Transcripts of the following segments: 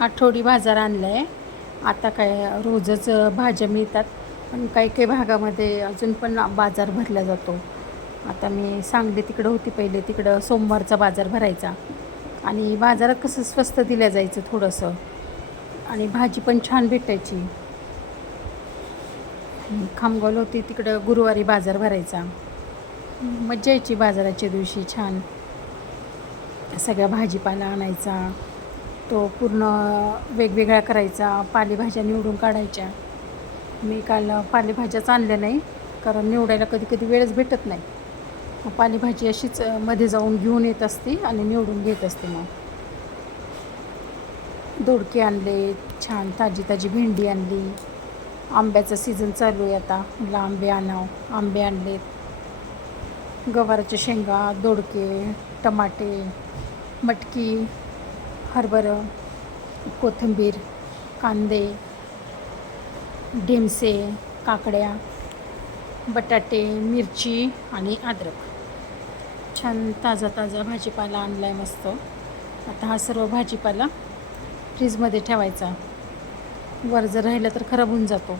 आठवडी बाजार आणला आहे. आता काय रोजच भाज्या मिळतात, पण काही काही भागामध्ये अजून पण बाजार भरला जातो. आता मी सांगली तिकडं होती पहिले, तिकडं सोमवारचा बाजार भरायचा आणि बाजारात कसं स्वस्त दिलं जायचं थोडंसं आणि भाजी पण छान भेटायची. खामगावला होती तिकडं गुरुवारी बाजार भरायचा. मज्जा यायची बाजाराच्या दिवशी. छान सगळ्या भाजीपाला आणायचा, तो पूर्ण वेगवेगळा करायचा, पालेभाज्या निवडून काढायच्या. मी काल पालेभाज्याच आणल्या नाही, कारण निवडायला कधी कधी वेळच भेटत नाही. मग पालेभाजी अशीच मध्ये जाऊन घेऊन येत असते आणि निवडून घेत असते. मग दोडके आणले, छान ताजी ताजी भेंडी आणली. आंब्याचा सीझन चालू आहे आता, म्हटलं आंबे आणावं. आंबे आणलेत, गवाराच्या शेंगा, दोडके, टमाटे, मटकी, हरभरा, कोथिंबीर, कांदे, ढेमसे, काकड्या, बटाटे, मिरची आणि अद्रक. छान ताजा ताजा भाजीपाला आणला आहे मस्त. आता हा सर्व भाजीपाला फ्रीजमध्ये ठेवायचा, वर जर राहिला तर खराब होऊन जातो.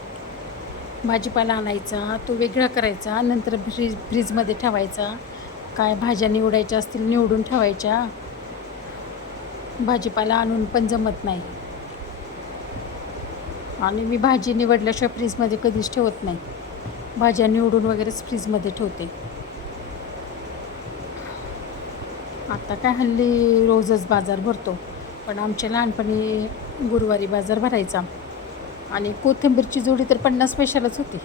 भाजीपाला आणायचा, तो वेगळा करायचा, नंतर फ्रीजमध्ये ठेवायचा. काय भाज्या निवडायच्या असतील निवडून ठेवायच्या. भाजीपाला आणून पण जमत नाही, आणि मी भाजी निवडल्याशिवाय फ्रीजमध्ये कधीच ठेवत नाही. भाज्या निवडून वगैरेच फ्रीजमध्ये ठेवते. आता काय हल्ली रोजच बाजार भरतो, पण आमच्या लहानपणी गुरुवारी बाजार भरायचा. आणि कोथिंबीरची जोडी तर 50 पैशालाच होती.